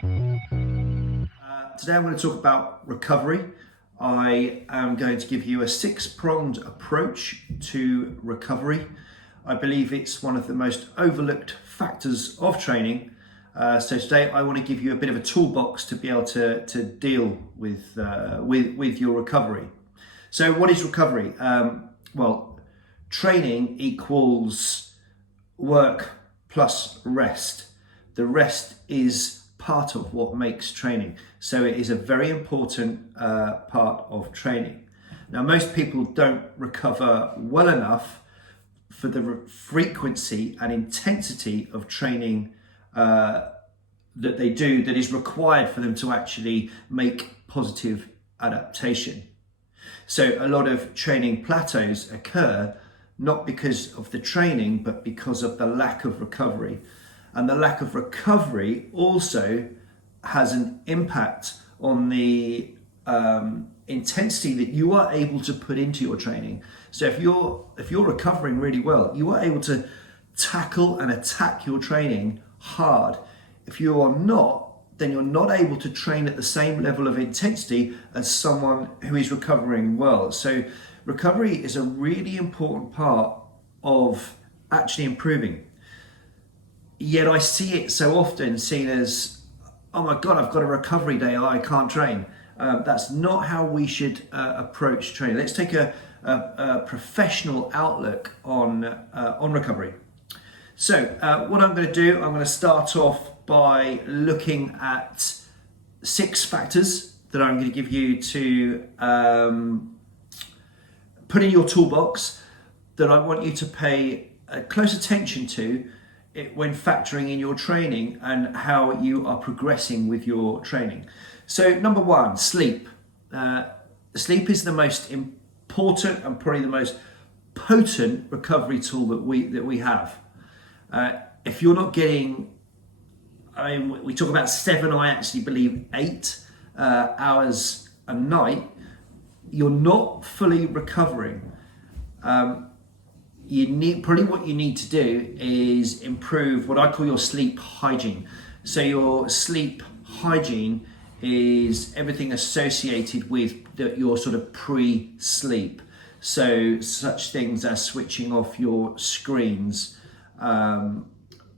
Today I'm going to talk about recovery. I am going to give you a six-pronged approach to recovery. I believe it's one of the most overlooked factors of training. So today I want to give you a bit of a toolbox to be able to deal with your recovery. So what is recovery? Well, training equals work plus rest. The rest is part of what makes training. So it is a very important part of training. Now, most people don't recover well enough for the frequency and intensity of training that they do that is required for them to actually make positive adaptation. So a lot of training plateaus occur not because of the training, but because of the lack of recovery. And the lack of recovery also has an impact on the intensity that you are able to put into your training. So if you're recovering really well, you are able to tackle and attack your training hard. If you are not, then you're not able to train at the same level of intensity as someone who is recovering well. So recovery is a really important part of actually improving. Yet I see it so often seen as, oh my God, I've got a recovery day, I can't train. That's not how we should approach training. Let's take a professional outlook on recovery. So what I'm going to do, I'm going to start off by looking at 6 factors that I'm going to give you to put in your toolbox that I want you to pay close attention to when factoring in your training and how you are progressing with your training. So number 1, sleep. Sleep is the most important and probably the most potent recovery tool that we have. If you're not getting, we talk about 7, I actually believe 8 hours a night, you're not fully recovering. What you need to do is improve what I call your sleep hygiene. So your sleep hygiene is everything associated with your sort of pre-sleep. So such things as switching off your screens,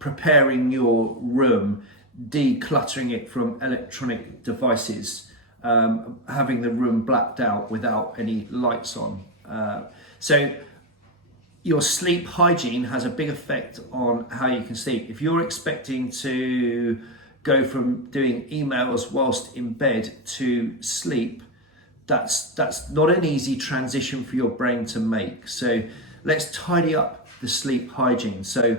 preparing your room, decluttering it from electronic devices, having the room blacked out without any lights on. So your sleep hygiene has a big effect on how you can sleep. If you're expecting to go from doing emails whilst in bed to sleep, that's not an easy transition for your brain to make. So let's tidy up the sleep hygiene. So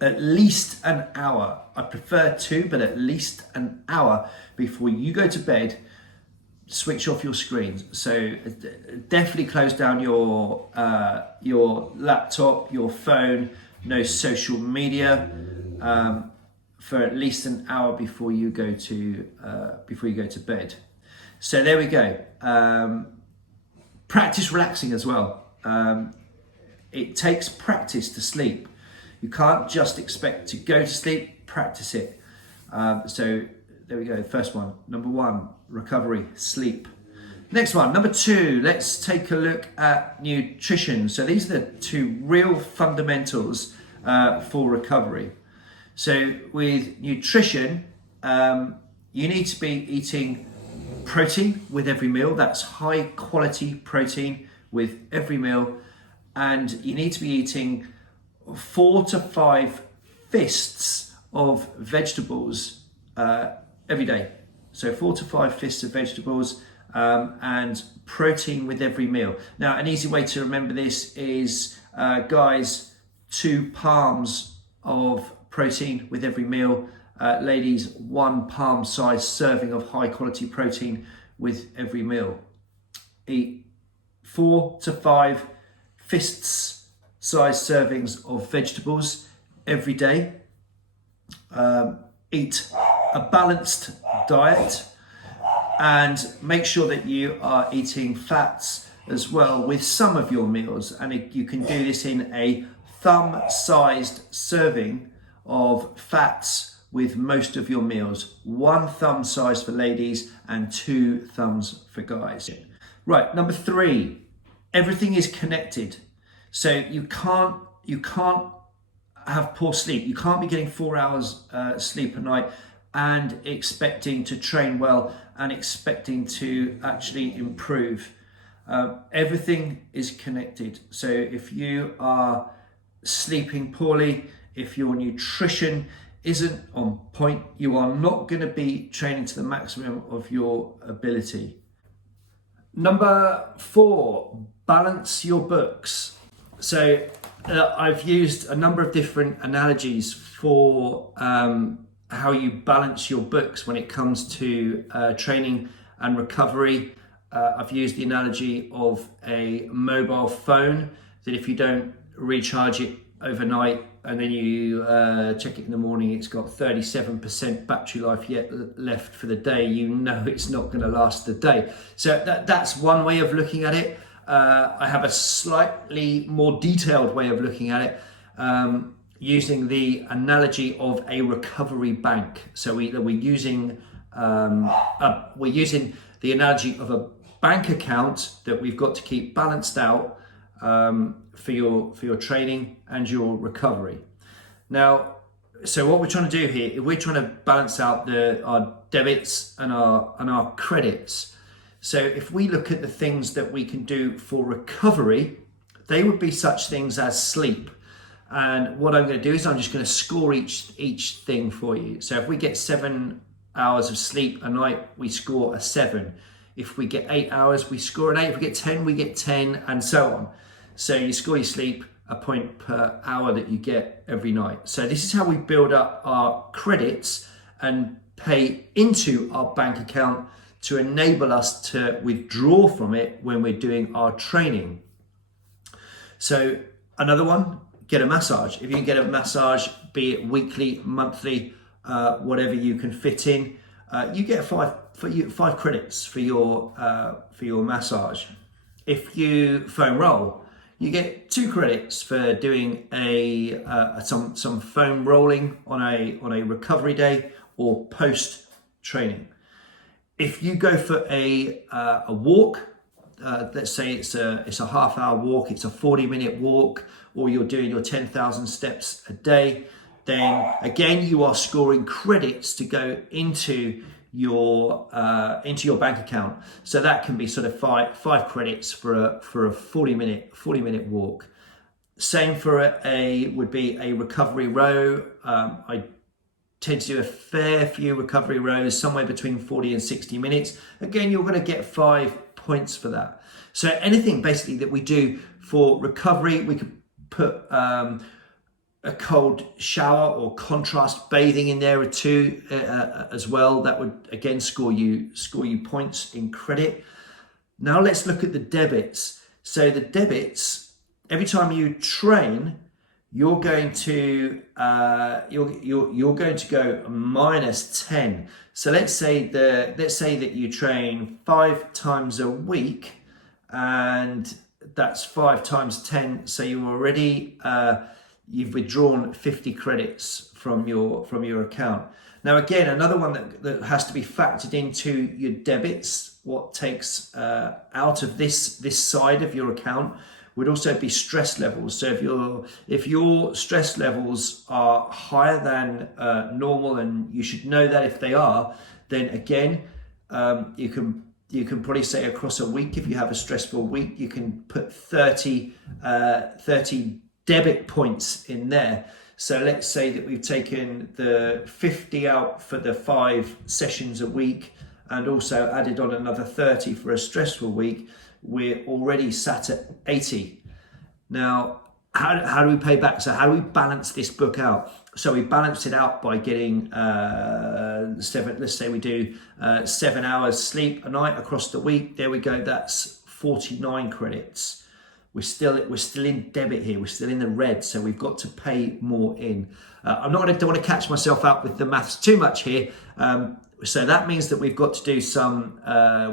at least an hour, I prefer 2, but at least an hour before you go to bed, switch off your screens. So definitely close down your laptop, your phone, no social media for at least an hour before you go to bed. So there we go. Practice relaxing as well. It takes practice to sleep. You can't just expect to go to sleep, practice it. So there we go, first one. Number 1, recovery, sleep. Next one, number 2, let's take a look at nutrition. So these are the 2 real fundamentals for recovery. So with nutrition, you need to be eating protein with every meal. That's high quality protein with every meal. And you need to be eating 4 to 5 fists of vegetables every day. So 4 to 5 fists of vegetables and protein with every meal. Now, an easy way to remember this is, guys, 2 palms of protein with every meal. Ladies, 1 palm size serving of high quality protein with every meal. Eat 4 to 5 fists size servings of vegetables every day. Eat a balanced diet and make sure that you are eating fats as well with some of your meals. And you can do this in a thumb-sized serving of fats with most of your meals. 1 thumb size for ladies and 2 thumbs for guys. Right, number 3, everything is connected. So you can't have poor sleep. You can't be getting 4 hours sleep a night and expecting to train well and expecting to actually improve. Everything is connected. So if you are sleeping poorly, if your nutrition isn't on point, you are not going to be training to the maximum of your ability. Number 4, balance your books. So I've used a number of different analogies for how you balance your books when it comes to training and recovery. I've used the analogy of a mobile phone, that if you don't recharge it overnight and then you check it in the morning, it's got 37% battery life yet left for the day, you know it's not going to last the day. So that's one way of looking at it. I have a slightly more detailed way of looking at it, using the analogy of a recovery bank. So we're using the analogy of a bank account that we've got to keep balanced out for your training and your recovery. Now, so what we're trying to do here, we're trying to balance out our debits and our credits. So if we look at the things that we can do for recovery, they would be such things as sleep. And what I'm going to do is I'm just going to score each thing for you. So if we get 7 hours of sleep a night, we score a 7. If we get 8 hours, we score an 8. If we get 10, we get 10, and so on. So you score your sleep a point per hour that you get every night. So this is how we build up our credits and pay into our bank account to enable us to withdraw from it when we're doing our training. So another one, get a massage. If you can get a massage, be it weekly, monthly, whatever you can fit in, you get 5 credits for your massage. If you foam roll, you get 2 credits for doing some foam rolling on a recovery day or post training. If you go for a walk, let's say it's a half-hour walk, it's a 40-minute walk, or you're doing your 10,000 steps a day, then again you are scoring credits to go into your bank account. So that can be sort of five credits for a 40-minute walk. Same for would be a recovery row. I tend to do a fair few recovery rows, somewhere between 40 and 60 minutes. Again, you're going to get 5 points for that. So anything basically that we do for recovery, we could put a cold shower or contrast bathing in there too as well. That would again score you points in credit. Now let's look at the debits. So the debits, every time you train, you're going to you're going to go -10. So let's say that you train 5 times a week, and that's 5 times 10. So you already you've withdrawn 50 credits from your account. Now again, another one that has to be factored into your debits, what takes out of this side of your account, would also be stress levels. So if your stress levels are higher than normal, and you should know that if they are, then again you can probably say across a week, if you have a stressful week, you can put 30 debit points in there. So let's say that we've taken the 50 out for the 5 sessions a week and also added on another 30 for a stressful week. We're already sat at 80. Now, how do we pay back? So how do we balance this book out? So we balance it out by getting 7, let's say we do 7 hours sleep a night across the week. There we go, that's 49 credits. We're still in debit here. We're still in the red, so we've got to pay more in. Don't want to catch myself out with the maths too much here. So that means that we've got to do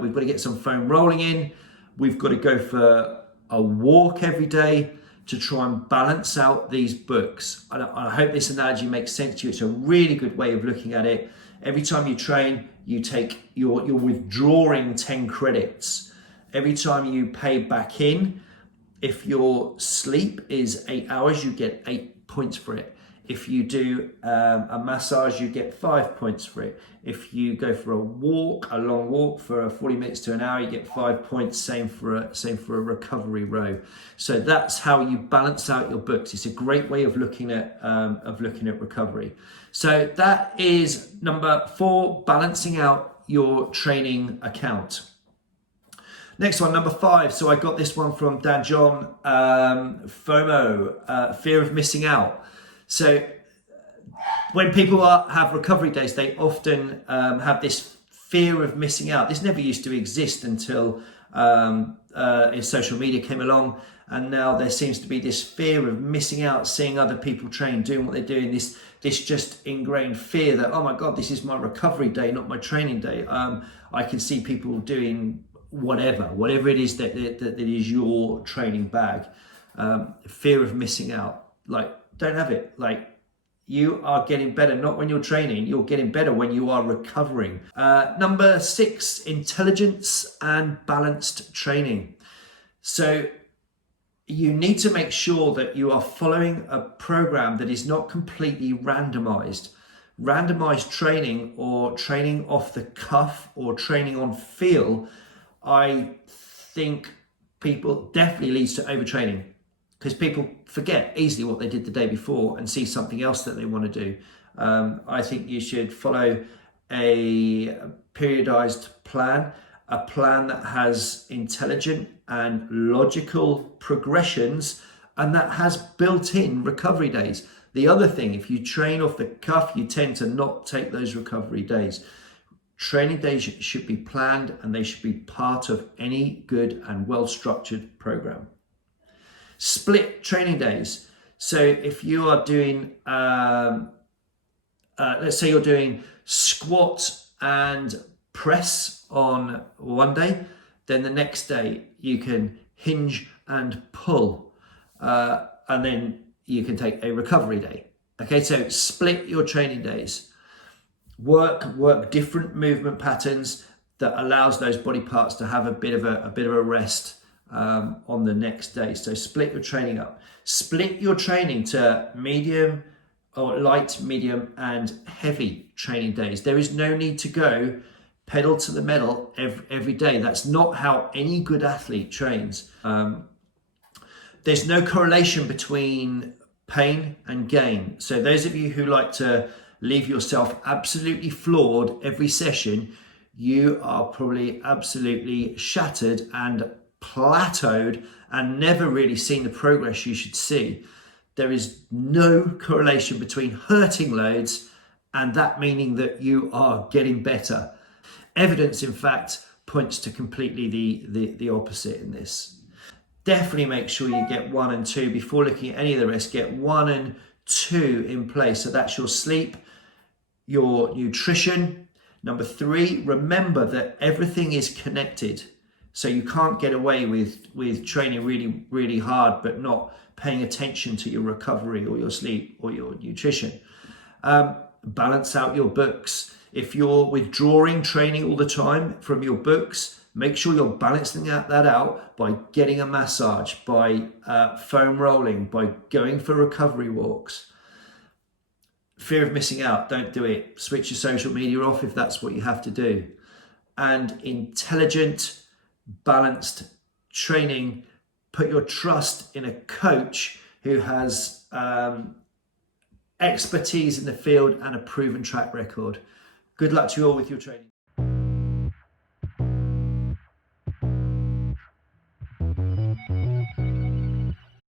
we've got to get some foam rolling in. We've got to go for a walk every day. to try and balance out these books. And I hope this analogy makes sense to you. It's a really good way of looking at it. Every time you train, you're withdrawing 10 credits. Every time you pay back in, if your sleep is 8 hours, you get 8 points for it. If you do a massage, you get 5 points for it. If you go for a long walk for 40 minutes to an hour, you get 5 points. Same for a recovery row. So that's how you balance out your books. It's a great way of looking at recovery. So that is number 4, balancing out your training account. Next one, number 5. So I got this one from Dan John. FOMO, fear of missing out. So when people have recovery days, they often have this fear of missing out. This never used to exist until social media came along, and now there seems to be this fear of missing out, seeing other people train, doing what they're doing. This just ingrained fear that, oh my God, this is my recovery day, not my training day. I can see people doing whatever it is that is your training bag. Fear of missing out. Like, don't have it. Like, you are getting better, not when you're training. You're getting better when you are recovering. Number 6, intelligence and balanced training. So you need to make sure that you are following a program that is not completely randomized. Randomized training, or training off the cuff, or training on feel, I think people definitely leads to overtraining, because people forget easily what they did the day before and see something else that they want to do. I think you should follow a periodized plan, a plan that has intelligent and logical progressions, and that has built-in recovery days. The other thing, if you train off the cuff, you tend to not take those recovery days. Training days should be planned, and they should be part of any good and well-structured program. Split training days. So if you are doing, let's say you're doing squat and press on one day, then the next day you can hinge and pull, and then you can take a recovery day. Okay, so split your training days. Work different movement patterns that allows those body parts to have a bit of a rest on the next day. So split your training up. Split your training to medium or light, medium, and heavy training days. There is no need to go pedal to the metal every day. That's not how any good athlete trains. There's no correlation between pain and gain. So those of you who like to leave yourself absolutely floored every session, you are probably absolutely shattered and plateaued and never really seen the progress you should see. There is no correlation between hurting loads and that meaning that you are getting better. Evidence, in fact, points to completely the opposite in this. Definitely make sure you get 1 and 2 before looking at any of the rest. Get 1 and 2 in place. So that's your sleep, your nutrition. Number 3, remember that everything is connected. So you can't get away with training really, really hard but not paying attention to your recovery or your sleep or your nutrition. Balance out your books. If you're withdrawing training all the time from your books, make sure you're balancing that out by getting a massage, by foam rolling, by going for recovery walks. Fear of missing out, don't do it. Switch your social media off if that's what you have to do. And intelligent, balanced training, put your trust in a coach who has expertise in the field and a proven track record. Good luck to you all with your training.